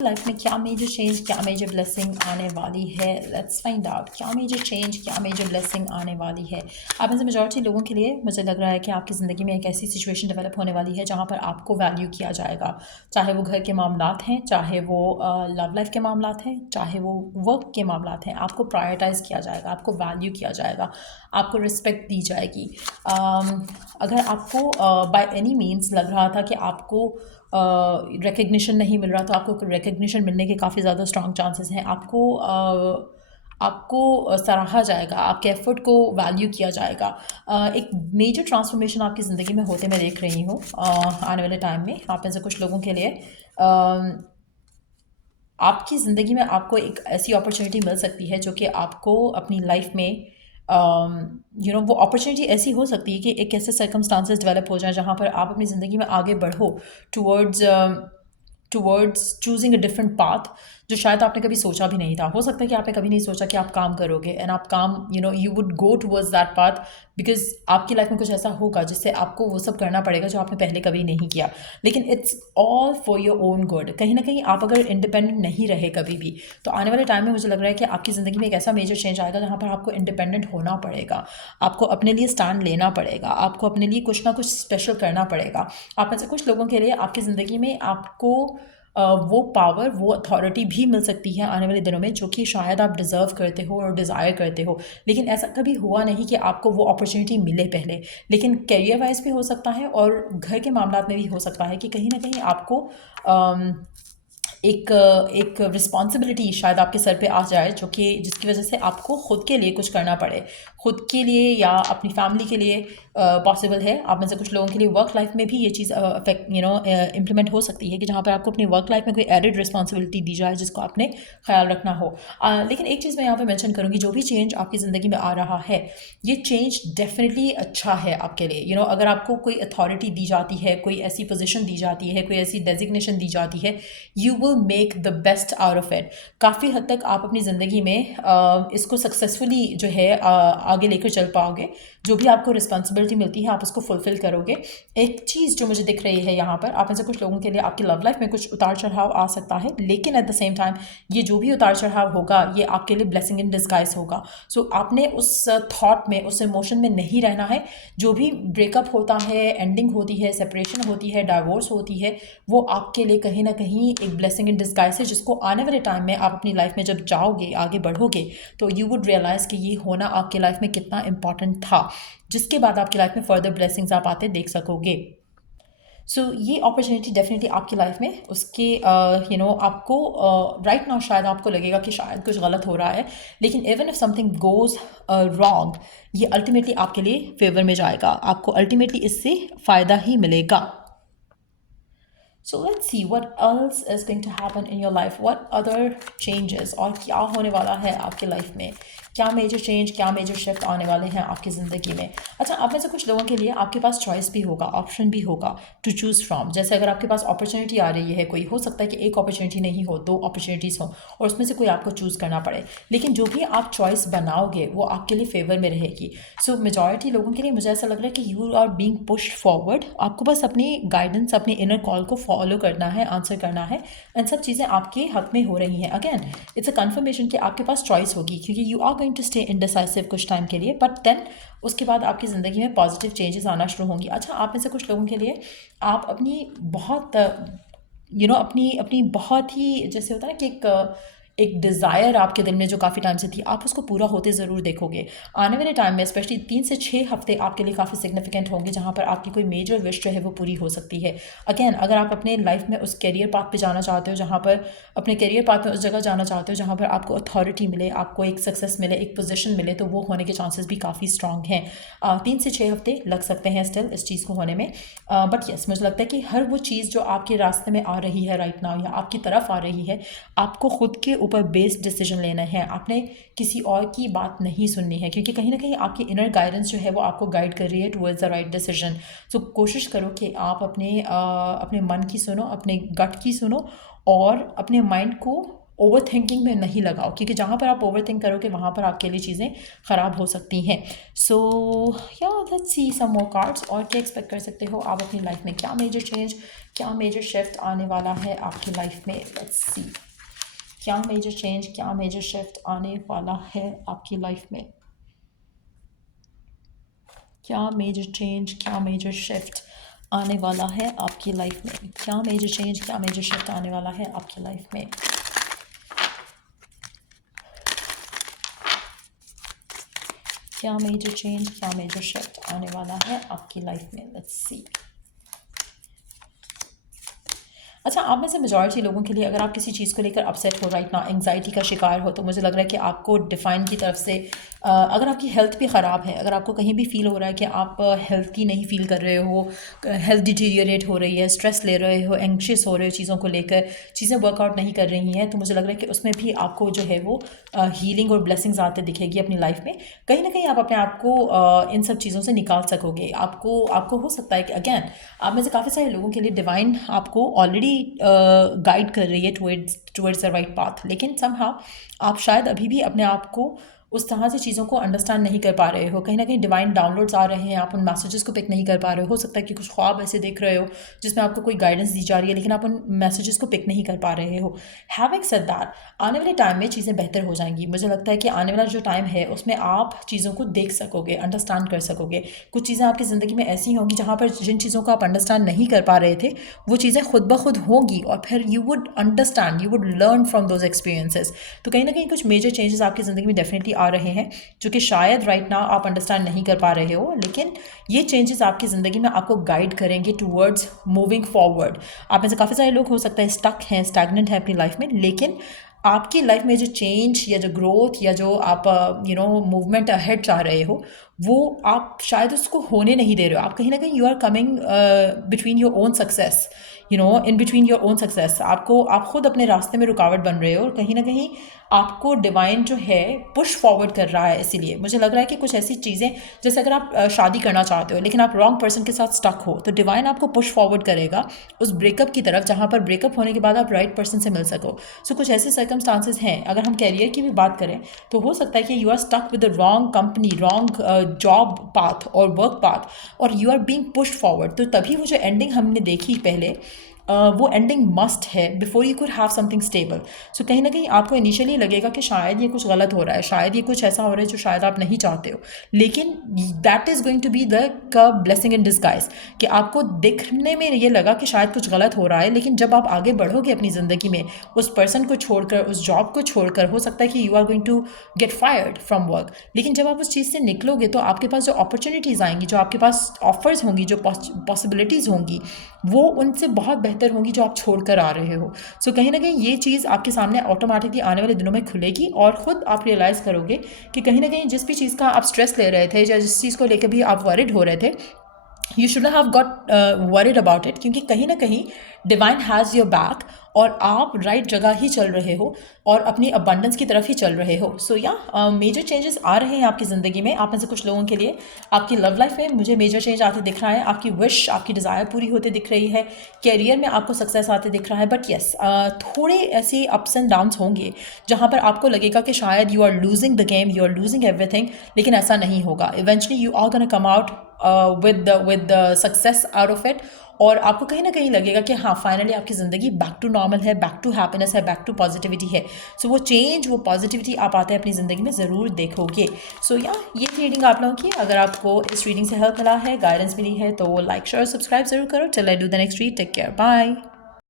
Life में क्या major change, क्या मेजर ब्लेसिंग आने वाली है? लेट्स फाइंड आउट क्या मेजर चेंज, क्या मेजर ब्लेसिंग आने वाली है। आप में से मेजॉरिटी लोगों के लिए मुझे लग रहा है कि आपकी ज़िंदगी में एक ऐसी सिचुएशन डेवलप होने वाली है जहाँ पर आपको वैल्यू किया जाएगा, चाहे वो घर के मामलात हैं, चाहे वो लव लाइफ के मामलात हैं, चाहे वो वर्क के मामलात हैं। आपको प्रायोरिटाइज़ किया जाएगा, आपको वैल्यू किया जाएगा, आपको रिस्पेक्ट दी जाएगी। अगर आपको बाय एनी मीन्स लग रहा था कि आपको रिकग्निशन नहीं मिल रहा, तो आपको रिकग्निशन मिलने के काफ़ी ज़्यादा स्ट्रॉन्ग चांसेस हैं। आपको सराहा जाएगा, आपके एफर्ट को वैल्यू किया जाएगा। एक मेजर ट्रांसफॉर्मेशन आपकी ज़िंदगी में होते मैं देख रही हूँ आने वाले टाइम में। आप में से कुछ लोगों के लिए आपकी ज़िंदगी में आपको एक ऐसी अपॉर्चुनिटी मिल सकती है जो कि आपको अपनी लाइफ में वो अपॉर्चुनिटी ऐसी हो सकती है कि एक ऐसे सर्कमस्टांसेस डेवलप हो जाए जहाँ पर आप अपनी ज़िंदगी में आगे बढ़ो towards choosing a different path जो शायद आपने कभी सोचा भी नहीं था। हो सकता है कि आपने कभी नहीं सोचा कि आप काम करोगे एंड आप काम you would go towards that path because आपकी लाइफ में कुछ ऐसा होगा जिससे आपको वो सब करना पड़ेगा जो आपने पहले कभी नहीं किया। लेकिन it's all for your own good. कहीं ना कहीं आप अगर इंडिपेंडेंट नहीं रहे कभी भी, तो आने वाले टाइम में मुझे लग रहा है कि आपकी ज़िंदगी में एक ऐसा मेजर चेंज आएगा जहाँ पर आपको इंडिपेंडेंट होना पड़ेगा, आपको अपने लिए स्टैंड लेना पड़ेगा, आपको अपने लिए कुछ ना कुछ स्पेशल करना पड़ेगा। आप में से कुछ लोगों के लिए आपकी ज़िंदगी में आपको वो पावर, वो अथॉरिटी भी मिल सकती है आने वाले दिनों में जो कि शायद आप डिज़र्व करते हो और डिज़ायर करते हो। लेकिन ऐसा कभी हुआ नहीं कि आपको वो अपॉर्चुनिटी मिले पहले। लेकिन करियर वाइज भी हो सकता है और घर के मामलात में भी हो सकता है कि कहीं ना कहीं आपको एक रिस्पॉन्सिबिलिटी शायद आपके सर पे आ जाए जो कि जिसकी वजह से आपको खुद के लिए कुछ करना पड़े, खुद के लिए या अपनी फैमिली के लिए। पॉसिबल है आप में से कुछ लोगों के लिए वर्क लाइफ में भी ये चीज़ अफेक्ट इम्प्लीमेंट हो सकती है कि जहाँ पर आपको अपनी वर्क लाइफ में कोई एडिड रिस्पॉन्सिबिलिटी दी जाए जिसको आपने ख्याल रखना हो। लेकिन एक चीज़ मैं यहाँ पे मेंशन करूँगी, जो भी चेंज आपकी ज़िंदगी में आ रहा है ये चेंज डेफिनेटली अच्छा है आपके लिए। अगर आपको कोई अथॉरिटी दी जाती है, कोई ऐसी पोजीशन दी जाती है, कोई ऐसी डेजिग्नेशन दी जाती है, you will make the best out of it. काफ़ी हद तक आप अपनी ज़िंदगी में इसको सक्सेसफुली जो है आगे लेकर चल पाओगे। जो भी आपको रिस्पॉन्सिबिलिटी मिलती है आप उसको फुलफिल करोगे। एक चीज़ जो मुझे दिख रही है यहाँ पर, आप में से कुछ लोगों के लिए आपकी लव लाइफ में कुछ उतार चढ़ाव आ सकता है, लेकिन एट द सेम टाइम ये जो भी उतार चढ़ाव होगा ये आपके लिए ब्लेसिंग इन डिस्गाइज होगा। सो आपने उस थॉट में, उस इमोशन में नहीं रहना है। जो भी ब्रेकअप होता है, एंडिंग होती है, सेपरेशन होती है, डाइवोर्स होती है, वो आपके लिए कहीं ना कहीं एक ब्लेसिंग इन डिस्गाइज है जिसको आने वाले टाइम में आप अपनी लाइफ में जब जाओगे, आगे बढ़ोगे, तो यू वुड रियलाइज़ कि ये होना आपकी लाइफ में कितना इंपॉर्टेंट था, जिसके बाद आपकी लाइफ में फर्दर ब्लेसिंग्स आप आते देख सकोगे। सो ये अपॉर्चुनिटी डेफिनेटली आपकी लाइफ में उसके आपको राइट नाउ शायद आपको लगेगा कि शायद कुछ गलत हो रहा है, लेकिन even if something goes wrong, ये अल्टीमेटली आपके लिए फेवर में जाएगा, आपको अल्टीमेटली इससे फ़ायदा ही मिलेगा। So let's see what else is going to happen in your life. What other changes और क्या होने वाला है आपकी लाइफ में? क्या मेजर चेंज, क्या मेजर शिफ्ट आने वाले हैं आपकी ज़िंदगी में? अच्छा, आप में से कुछ लोगों के लिए आपके पास चॉइस भी होगा, ऑप्शन भी होगा टू चूज़ फ्रॉम। जैसे अगर आपके पास अपॉर्चुनिटी आ रही है, कोई हो सकता है कि एक अपॉर्चुनिटी नहीं हो, दो अपॉर्चुनिटीज़ हो और उसमें से कोई आपको चूज़ करना पड़े, लेकिन जो भी आप चॉइस बनाओगे वो आपके लिए फेवर में रहेगी। सो मेजॉरिटी लोगों के लिए मुझे ऐसा लग रहा है कि you are being pushed forward. आपको बस अपनी गाइडेंस, अपनी इनर कॉल को फॉलो करना है, आंसर करना है, एंड सब चीज़ें आपके हक में हो रही हैं। अगेन इट्स अ कन्फर्मेशन कि आपके पास चॉइस होगी, क्योंकि you are going to stay indecisive कुछ टाइम के लिए, बट देन उसके बाद आपकी ज़िंदगी में पॉजिटिव चेंजेस आना शुरू होंगी। अच्छा, आप में से कुछ लोगों के लिए आप अपनी बहुत अपनी अपनी बहुत ही, जैसे होता है ना कि एक डिज़ायर आपके दिल में जो काफ़ी टाइम से थी, आप उसको पूरा होते ज़रूर देखोगे आने वाले टाइम में। स्पेशली 3 से 6 हफ्ते आपके लिए काफ़ी सिग्निफिकेंट होंगे जहाँ पर आपकी कोई मेजर विश जो है वो पूरी हो सकती है। अगेन अगर आप अपने लाइफ में उस करियर पाथ पे जाना चाहते हो, जहाँ पर अपने करियर पाथ में उस जगह जाना चाहते हो जहाँ पर आपको अथॉरिटी मिले, आपको एक सक्सेस मिले, एक पोजीशन मिले, तो वो होने के चांसेस भी काफ़ी स्ट्रॉन्ग हैं। 3 से 6 हफ्ते लग सकते हैं स्टिल इस चीज़ को होने में, बट यस मुझे लगता है कि हर वो चीज़ जो आपके रास्ते में आ रही है राइट नाउ या आपकी तरफ आ रही है, आपको खुद के ऊपर बेस्ड डिसीजन लेना है। आपने किसी और की बात नहीं सुननी है, क्योंकि कहीं ना कहीं आपकी इनर गाइडेंस जो है वो आपको गाइड कर रही है टुवर्ड्स द राइट डिसीजन। सो कोशिश करो कि आप अपने मन की सुनो, अपने गट की सुनो और अपने माइंड को ओवर थिंकिंग में नहीं लगाओ, क्योंकि जहाँ पर आप ओवर थिंक करोगे वहाँ पर आपके लिए चीज़ें ख़राब हो सकती हैं। सो या let's see some more cards. और क्या एक्सपेक्ट कर सकते हो आप अपनी लाइफ में, क्या मेजर चेंज, क्या मेजर शिफ्ट आने वाला है आपकी लाइफ में। लेट्स सी क्या मेजर चेंज, क्या मेजर शिफ्ट आने वाला है आपकी लाइफ में। क्या मेजर चेंज, क्या मेजर शिफ्ट आने वाला है आपकी लाइफ में। क्या मेजर चेंज, क्या मेजर शिफ्ट आने वाला है आपकी लाइफ में। क्या मेजर चेंज, क्या मेजर शिफ्ट आने वाला है आपकी लाइफ में। Let's see. अच्छा, आप में से मेजॉरिटी लोगों के लिए अगर आप किसी चीज़ को लेकर अपसेट हो राइट ना, एंग्जाइटी का शिकार हो, तो मुझे लग रहा है कि आपको डिफाइन की तरफ से अगर आपकी हेल्थ भी ख़राब है, अगर आपको कहीं भी फील हो रहा है कि आप हेल्थी नहीं फील कर रहे हो, हेल्थ डिटीरियरेट हो रही है, स्ट्रेस ले रहे हो, एंग्शियस हो रहे हो चीज़ों को लेकर, चीज़ें वर्कआउट नहीं कर रही हैं, तो मुझे लग रहा है कि उसमें भी आपको जो है वो हीलिंग और ब्लेसिंग्स आते दिखेगी अपनी लाइफ में। कहीं ना कहीं आप अपने आप को इन सब चीज़ों से निकाल सकोगे। आपको हो सकता है कि अगेन आप में से काफ़ी सारे लोगों के लिए डिवाइन आपको ऑलरेडी गाइड कर रही है टुवर्ड्स द राइट पाथ, लेकिन समहाउ आप शायद अभी भी अपने आप को उस तरह से चीज़ों को अंडरस्टैंड नहीं कर पा रहे हो। कहीं ना कहीं डिवाइन डाउनलोड्स आ रहे हैं, आप उन मैसेजेस को पिक नहीं कर पा रहे हो सकता है कि कुछ ख्वाब ऐसे देख रहे हो जिसमें आपको कोई गाइडेंस दी जा रही है, लेकिन आप उन मैसेजेस को पिक नहीं कर पा रहे हो। हैविंग सेड दैट, आने वाले टाइम में चीज़ें बेहतर हो जाएंगी। मुझे लगता है कि आने वाला जो टाइम है उसमें आप चीज़ों को देख सकोगे, अंडरस्टैंड कर सकोगे। कुछ चीज़ें आपकी ज़िंदगी में ऐसी होंगी जहाँ पर जिन चीज़ों को आप अंडरस्टैंड नहीं कर पा रहे थे वो चीज़ें खुद ब खुद होंगी, और फिर you would understand, you would learn from those experiences. तो कहीं ना कहीं कुछ मेजर चेंजेस आपकी ज़िंदगी में डेफिनेटली आ रहे हैं जो कि शायद राइट नाउ आप अंडरस्टैंड नहीं कर पा रहे हो, लेकिन ये चेंजेस आपकी ज़िंदगी में आपको गाइड करेंगे टूवर्ड्स मूविंग फॉरवर्ड। आप में से काफ़ी सारे लोग हो सकता है स्टक हैं, स्टैग्नेंट हैं अपनी लाइफ में, लेकिन आपकी लाइफ में जो चेंज या जो ग्रोथ या जो आप मूवमेंट अहेड चाह रहे हो वो आप शायद उसको होने नहीं दे रहे हो। आप कहीं ना कहीं you are coming between your own success, in between your own success. आप खुद अपने रास्ते में रुकावट बन रहे हो, और कहीं ना कहीं आपको डिवाइन जो है पुश फॉरवर्ड कर रहा है। इसीलिए मुझे लग रहा है कि कुछ ऐसी चीज़ें, जैसे अगर आप शादी करना चाहते हो लेकिन आप रॉन्ग पर्सन के साथ स्टक हो, तो डिवाइन आपको पुश फॉरवर्ड करेगा उस ब्रेकअप की तरफ जहाँ पर ब्रेकअप होने के बाद आप राइट पर्सन से मिल सको। सो कुछ ऐसे सर्कमस्टांसेस हैं। अगर हम कैरियर की भी बात करें तो हो सकता है कि you are stuck with the wrong company, wrong job path और वर्क पाथ, और you are being pushed forward. तो तभी वो जो एंडिंग हमने देखी पहले, वो एंडिंग मस्ट है before you could have something stable. So कहीं ना कहीं आपको इनिशियली लगेगा कि शायद ये कुछ गलत हो रहा है, शायद ये कुछ ऐसा हो रहा है जो शायद आप नहीं चाहते हो, लेकिन that is going to be the blessing in disguise, कि आपको दिखने में ये लगा कि शायद कुछ गलत हो रहा है, लेकिन जब आप आगे बढ़ोगे अपनी ज़िंदगी में, उस पर्सन को छोड़कर, उस जॉब को छोड़कर, हो सकता है कि you are going to get fired from work, लेकिन जब आप उस चीज़ से निकलोगे तो आपके पास जो अपॉर्चुनिटीज़ आएंगी, जो आपके पास ऑफर्स होंगी, जो पॉसिबिलिटीज़ होंगी, वो उनसे बहुत बेहतर होंगी जो आप छोड़ कर आ रहे हो। सो कहीं ना कहीं ये चीज़ आपके सामने ऑटोमेटिकली आने वाले दिनों में खुलेगी, और ख़ुद आप रियलाइज़ करोगे कि कहीं ना कहीं जिस भी चीज़ का आप स्ट्रेस ले रहे थे या जिस चीज़ को लेकर भी आप वरिड हो रहे थे, you should have got worried about it, क्योंकि कहीं ना कहीं डिवाइन हैज़ योर बैक, और आप राइट जगह ही चल रहे हो और अपनी अबंडेंस की तरफ ही चल रहे हो। सो या मेजर चेंजेस आ रहे हैं आपकी ज़िंदगी में। आप में से कुछ लोगों के लिए आपकी लव लाइफ में मुझे मेजर चेंज आते दिख रहा है, आपकी विश, आपकी डिज़ायर पूरी होते दिख रही है, कैरियर में आपको सक्सेस आते दिख रहा है। बट येस, थोड़े ऐसे अप्स एंड डाउन्स होंगे जहाँ पर आपको लगेगा कि शायद you are losing the game, you are losing everything, लेकिन ऐसा नहीं होगा। Eventually you are gonna come out with the success out of it, और आपको कहीं ना कहीं लगेगा कि हाँ फाइनली आपकी ज़िंदगी बैक टू नॉर्मल है, बैक टू हैप्पीनेस है, बैक टू पॉजिटिविटी है। सो वो चेंज, वो पॉजिटिविटी आप आते हैं अपनी ज़िंदगी में ज़रूर देखोगे। सो या ये थी रीडिंग आप लोगों की। अगर आपको इस रीडिंग से हेल्प मिला है, गाइडेंस मिली है, तो लाइक शेयर सब्सक्राइब ज़रूर करो। चल I do the next read. Take care, bye.